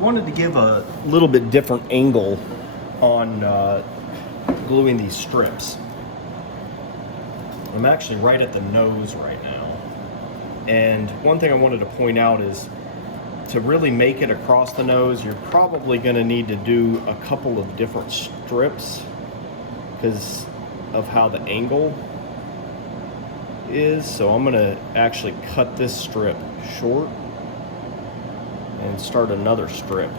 wanted to give a little bit different angle on gluing these strips. I'm actually right at the nose right now. And one thing I wanted to point out is to really make it across the nose, you're probably going to need to do a couple of different strips because of how the angle is. So I'm going to actually cut this strip short and start another strip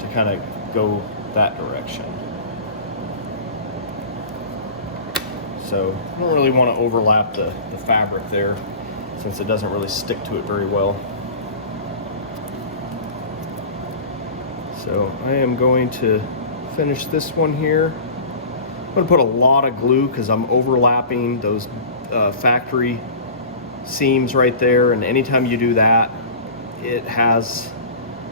to kind of go that direction. So I don't really want to overlap the fabric there since it doesn't really stick to it very well. So I am going to finish this one here. I'm going to put a lot of glue because I'm overlapping those factory seams right there, and anytime you do that, it has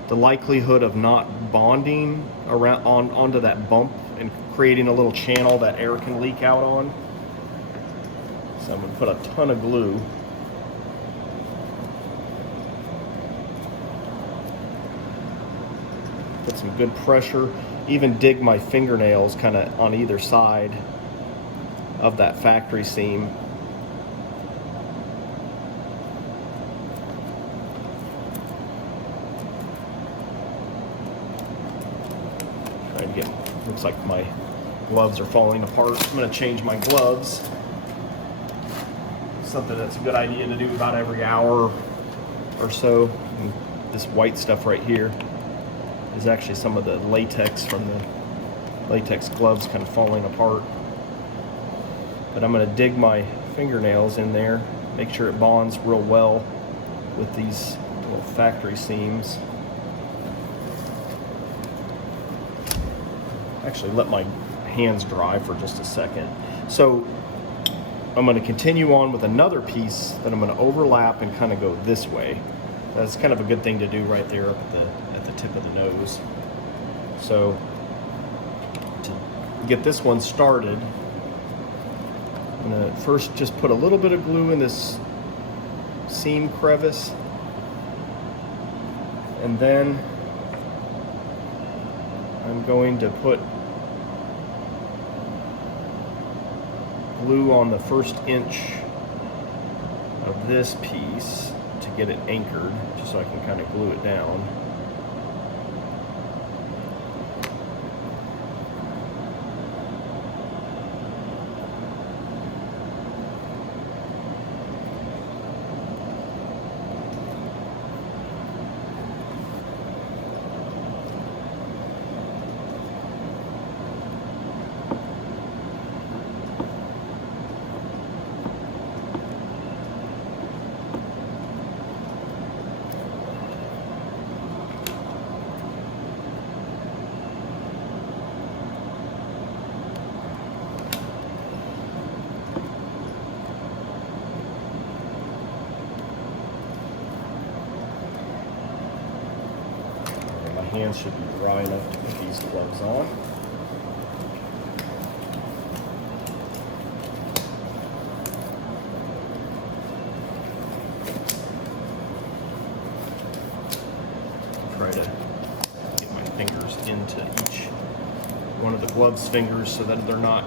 the likelihood of not bonding around onto that bump and creating a little channel that air can leak out on. So I'm going to put a ton of glue. Put some good pressure, even dig my fingernails kind of on either side of that factory seam. Try and get, looks like my gloves are falling apart. I'm going to change my gloves. Something that's a good idea to do about every hour or so. And this white stuff right here is actually some of the latex from the latex gloves kind of falling apart. But I'm going to dig my fingernails in there, make sure it bonds real well with these little factory seams. Actually, let my hands dry for just a second. So I'm going to continue on with another piece that I'm going to overlap and kind of go this way. That's kind of a good thing to do right there at the tip of the nose. So to get this one started, I'm going to first just put a little bit of glue in this seam crevice, and then I'm going to put glue on the first inch of this piece to get it anchored, just so I can kind of glue it down. Hands should be dry enough to put these gloves on. Try to get my fingers into each one of the gloves fingers so that they're not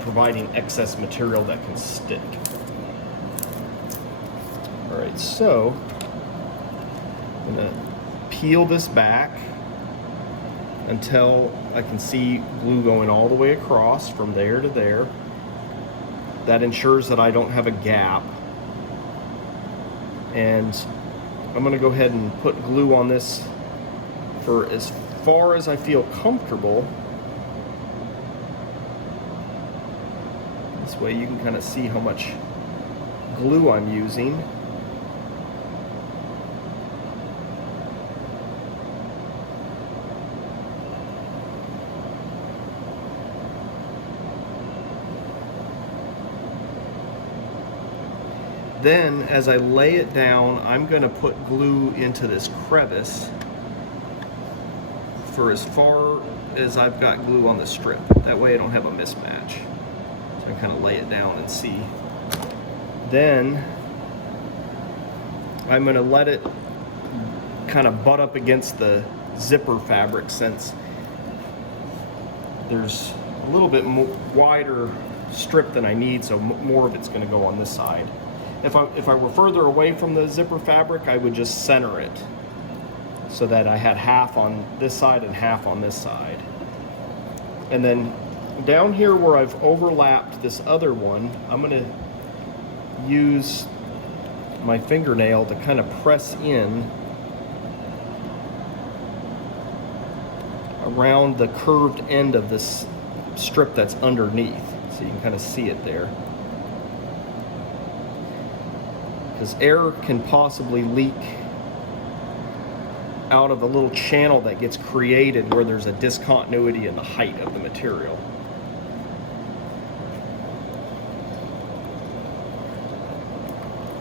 providing excess material that can stick. All right, so I'm gonna peel this back until I can see glue going all the way across from there to there. That ensures that I don't have a gap. And I'm going to go ahead and put glue on this for as far as I feel comfortable. This way you can kind of see how much glue I'm using. Then, as I lay it down, I'm going to put glue into this crevice for as far as I've got glue on the strip. That way I don't have a mismatch. So I kind of lay it down and see. Then I'm going to let it kind of butt up against the zipper fabric, since there's a little bit wider strip than I need, so more of it's going to go on this side. If I were further away from the zipper fabric, I would just center it so that I had half on this side and half on this side. And then down here where I've overlapped this other one, I'm going to use my fingernail to kind of press in around the curved end of this strip that's underneath, so you can kind of see it there. Because air can possibly leak out of a little channel that gets created where there's a discontinuity in the height of the material.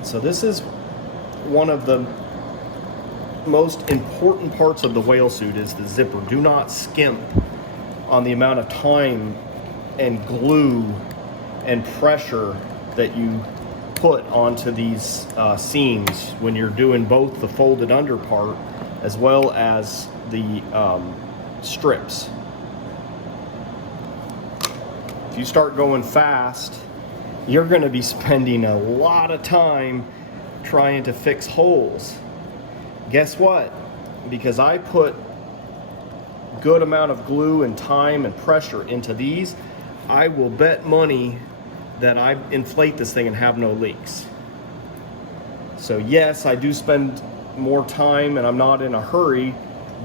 So this is one of the most important parts of the whale suit, is the zipper. Do not skimp on the amount of time and glue and pressure that you put onto these seams when you're doing both the folded under part as well as the strips. If you start going fast, you're going to be spending a lot of time trying to fix holes. Guess what? Because I put good amount of glue and time and pressure into these, I will bet money that I inflate this thing and have no leaks. So yes, I do spend more time and I'm not in a hurry,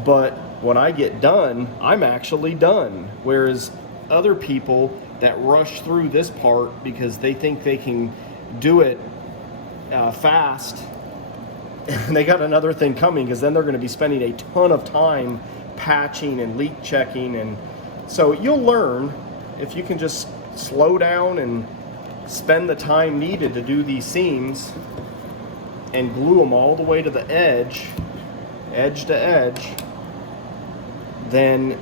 but when I get done, I'm actually done. Whereas other people that rush through this part because they think they can do it fast, they got another thing coming, because then they're going to be spending a ton of time patching and leak checking. And so you'll learn if you can just slow down and spend the time needed to do these seams and glue them all the way to the edge to edge, then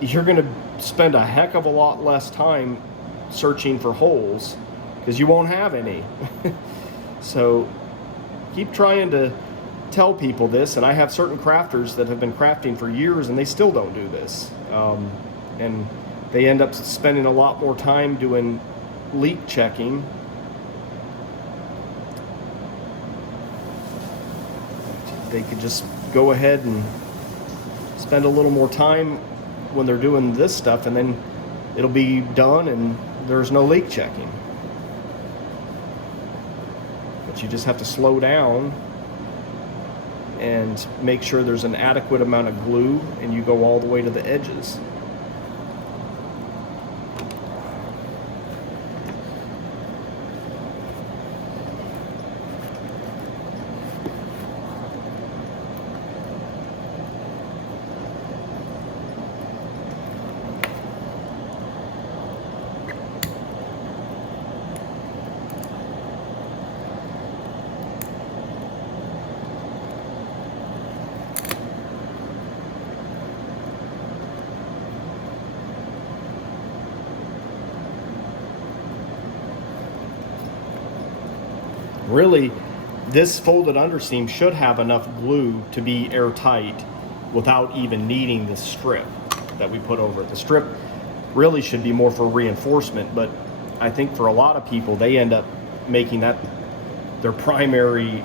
you're going to spend a heck of a lot less time searching for holes, because you won't have any. So keep trying to tell people this, and I have certain crafters that have been crafting for years and they still don't do this, and they end up spending a lot more time doing leak checking they could just go ahead and spend a little more time when they're doing this stuff, and then it'll be done and there's no leak checking. But you just have to slow down and make sure there's an adequate amount of glue, and you go all the way to the edges. Really, this folded underseam should have enough glue to be airtight without even needing this strip that we put over it. The strip really should be more for reinforcement, but I think for a lot of people, they end up making that their primary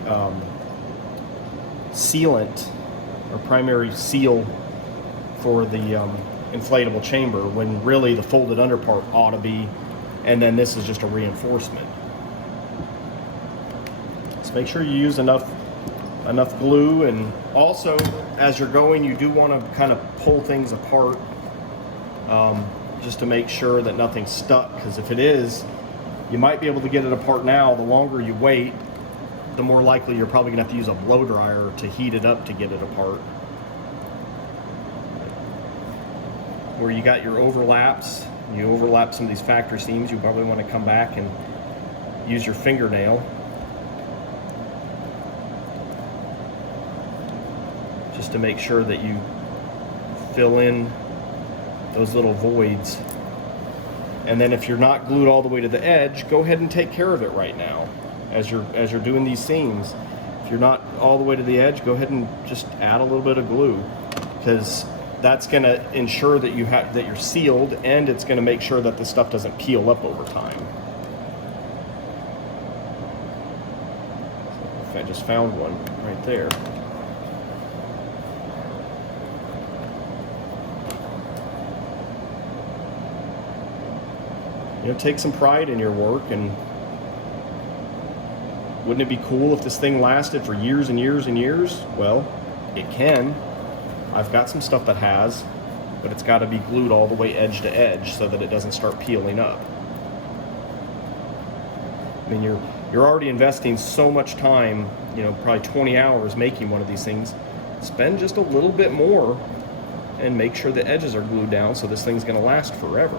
sealant or primary seal for the inflatable chamber, when really the folded under part ought to be, and then this is just a reinforcement. Make sure you use enough glue, and also as you're going, you do want to kind of pull things apart just to make sure that nothing's stuck, because if it is, you might be able to get it apart now. The longer you wait, the more likely you're probably gonna have to use a blow dryer to heat it up to get it apart. Where you got your overlaps, you overlap some of these factory seams, you probably want to come back and use your fingernail to make sure that you fill in those little voids. And then if you're not glued all the way to the edge, go ahead and take care of it right now as you're doing these seams. If you're not all the way to the edge, go ahead and just add a little bit of glue, because that's going to ensure that that you're sealed, and it's going to make sure that the stuff doesn't peel up over time. So I just found one right there. You know, take some pride in your work, and wouldn't it be cool if this thing lasted for years and years and years? Well, it can. I've got some stuff that has, but it's got to be glued all the way edge to edge so that it doesn't start peeling up. I mean, you're already investing so much time, you know, probably 20 hours making one of these things. Spend just a little bit more and make sure the edges are glued down so this thing's going to last forever.